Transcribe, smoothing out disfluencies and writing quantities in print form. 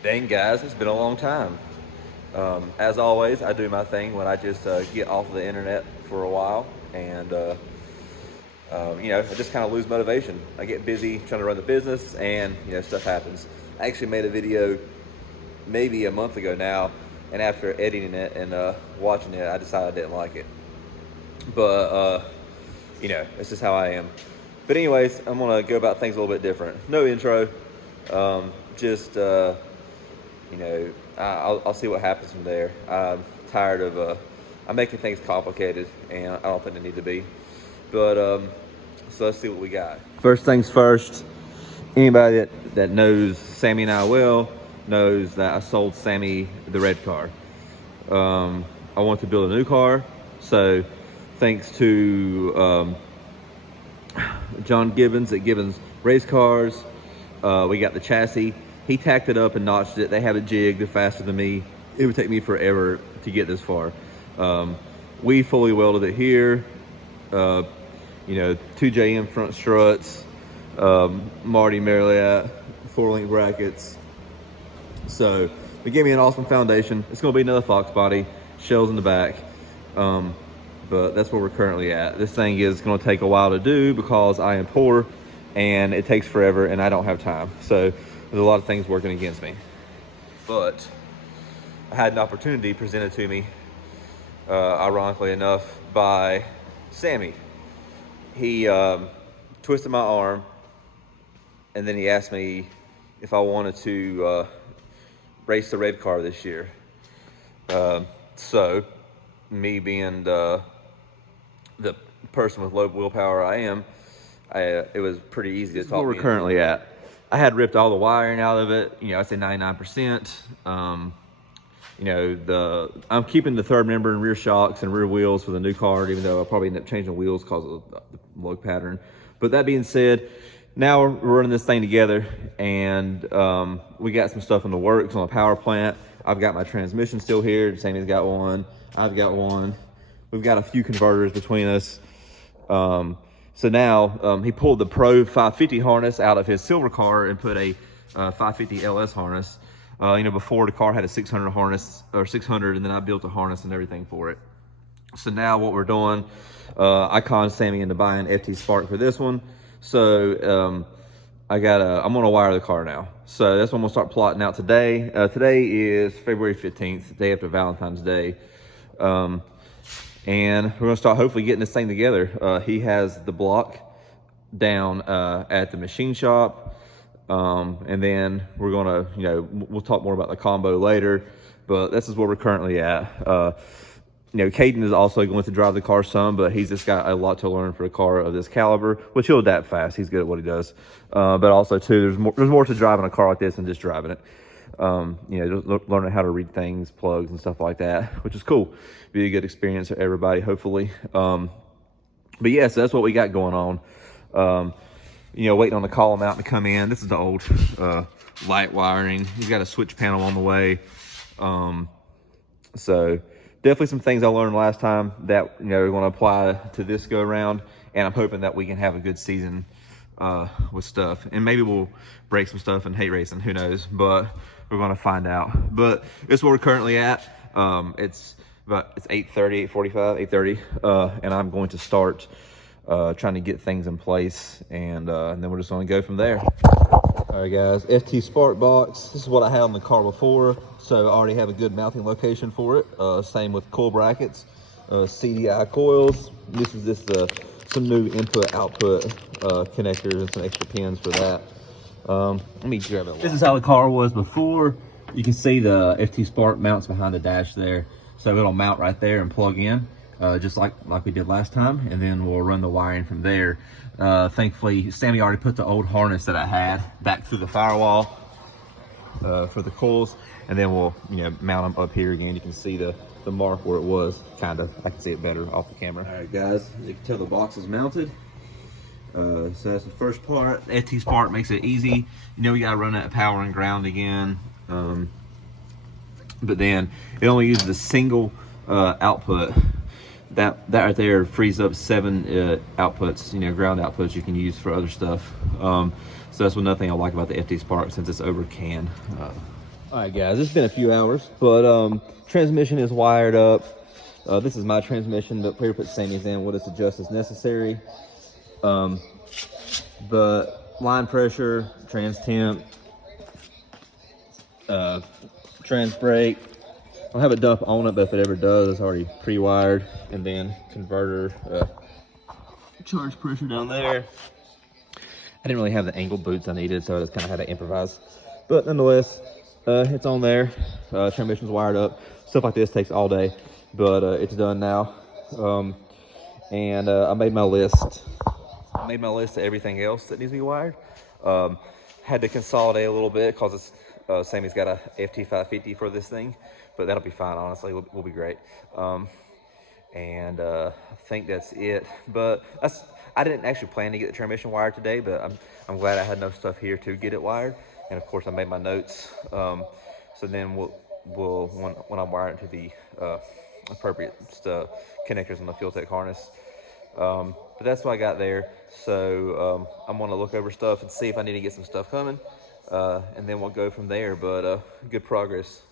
Dang, guys, it's been a long time. As always, I do my thing when I just get off the internet for a while, and I just kind of lose motivation. I get busy trying to run the business, and stuff happens. I actually made a video maybe a month ago now, and after editing it and watching it, I decided I didn't like it. But it's just how I am. But anyways, I'm gonna go about things a little bit different. No intro. Just I'll see what happens from there. I'm tired of I'm making things complicated, and I don't think they need to be. But so let's see what we got. First things first. Anybody that knows Sammy and I well knows that I sold Sammy the red car. I want to build a new car, so thanks to John Gibbons at Gibbons Race Cars, we got the chassis. He tacked it up and notched it. They have it jigged. They're faster than me. It would take me forever to get this far. We fully welded it here. 2JM front struts, Marty Marliat 4-link brackets. So they gave me an awesome foundation. It's going to be another Fox body, shells in the back. But that's where we're currently at. This thing is going to take a while to do because I am poor and it takes forever and I don't have time. So there's a lot of things working against me. But I had an opportunity presented to me, ironically enough, by Sammy. He twisted my arm and then he asked me if I wanted to race the red car this year. So me being the person with low willpower I am, it was pretty easy to talk. Where we're currently at. I had ripped all the wiring out of it. I say 99%. I'm keeping the third member and rear shocks and rear wheels for the new car, even though I'll probably end up changing the wheels because of the lug pattern. But that being said, now we're running this thing together, and we got some stuff in the works on the power plant. I've got my transmission still here. Sammy's got one. I've got one. We've got a few converters between us. So now he pulled the Pro 550 harness out of his silver car and put a 550 LS harness. Before the car had a 600 harness, or 600, and then I built a harness and everything for it. So now what we're doing, I conned Sammy into buying FT Spark for this one. So I'm gonna wire the car now. So that's what I'm gonna start plotting out today. Today is February 15th, the day after Valentine's Day. And we're gonna start hopefully getting this thing together. He has the block down at the machine shop. And then we're gonna, we'll talk more about the combo later, but this is where we're currently at. Caden is also going to drive the car some, but he's just got a lot to learn for a car of this caliber, which he'll adapt fast. He's good at what he does. But also too, there's more to driving a car like this than just driving it. Just learning how to read things, plugs and stuff like that, which is cool. Be a good experience for everybody, hopefully. But yeah, so that's what we got going on. Waiting on the column out to come in. This is the old light wiring. He's got a switch panel on the way. So definitely some things I learned last time that we're going to apply to this go around, and I'm hoping that we can have a good season with stuff, and maybe we'll break some stuff and hate racing, who knows, but we're going to find out. But it's where we're currently at. It's 8:30, 8:45, 8:30, and I'm going to start trying to get things in place, and then we're just going to go from there. All right, guys, FT Spark box. This is what I had on the car before, so I already have a good mounting location for it. Same with coil brackets, CDI coils. This is just some new input-output connectors and some extra pins for that. Let me grab it. This is how the car was before. You can see the FT Spark mounts behind the dash there, so it'll mount right there and plug in. Just like we did last time, and then we'll run the wiring from there. Thankfully, Sammy already put the old harness that I had back through the firewall for the coils, and then we'll mount them up here again. You can see the mark where it was, kind of. I can see it better off the camera. All right, guys, you can tell the box is mounted. So that's the first part. FT Spark makes it easy. We gotta run that power and ground again, but then it only uses a single output. That right there frees up 7 outputs, ground outputs you can use for other stuff. So that's another thing I like about the FT Spark, since it's over CAN. All right, guys, it's been a few hours, but transmission is wired up. This is my transmission, but Prater put Sammy's in. We'll just adjust as necessary. But line pressure, trans temp, trans brake. I don't have a dump on it, but if it ever does, it's already pre-wired. And then converter, charge pressure down there. I didn't really have the angle boots I needed, so I just kind of had to improvise. But nonetheless, it's on there. Transmission's wired up. Stuff like this takes all day, but it's done now. I made my list. I made my list of everything else that needs to be wired. Had to consolidate a little bit because Sammy's got a FT550 for this thing, but that'll be fine. Honestly, we'll be great. I think that's it. But I didn't actually plan to get the transmission wired today, but I'm glad I had enough stuff here to get it wired. And of course, I made my notes. So then we'll when I'm wiring to the appropriate connectors on the Fuel Tech harness. But that's what I got there. So I'm gonna look over stuff and see if I need to get some stuff coming, and then we'll go from there. But good progress.